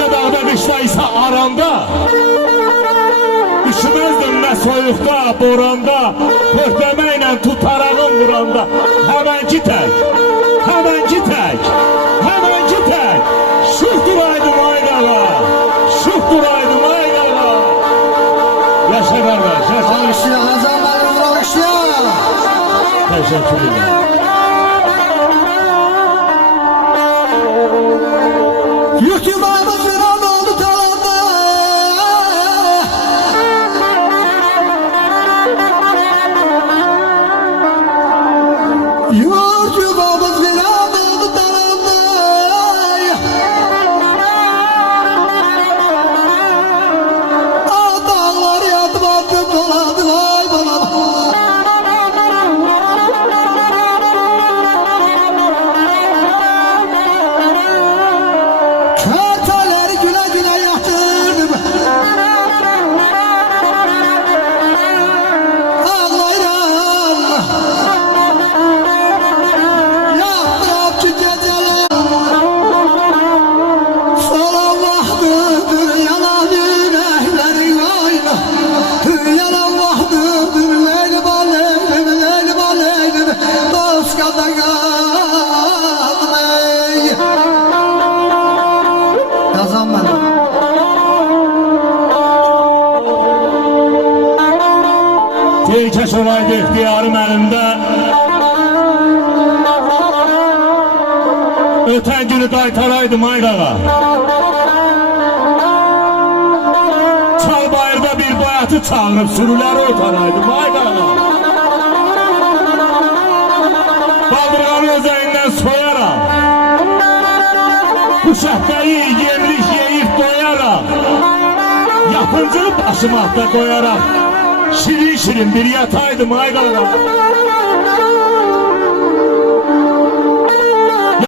Çöldə dağda qışda isə aranda üşümezdim ne soyuqda, boranda pöhtəməklə tutarağım vuranda Həmənki tək, həmənki tək, həmənki tək Şux duraydım ay qağa, şux duraydım ay qağa Yaşa qardaş, yaşa Alışya, Hazan benim alışya. Təşəkkür edirəm Yurtçularımız viran oldu talanda. Yurtçularımız viran oldu talanda. Dağlar yatıp atıp doladı vay bana. Kerteleri güle güle yatırdım. Ağlayıram. Yaktırap ki geceler. Salam vaktidir yanan yüreklerin ayna. Yanan vaktidir leyli baleylim, leyli baleylim. Doskada kaldım ey. Yazan benim. Teykeş olaydı ixtiyarım əlimdə Ötən günü qaytaraydım ay qağa Çalbayırda bir bayatı çağırıp sürüləri otaraydım ay qağa Baldırğanı özəyindən soyaram Bu şəhbəyi yemlik yeyib doyaram Yapıncını başıma da koyaram Şirin şirin bir yataydım ay qağa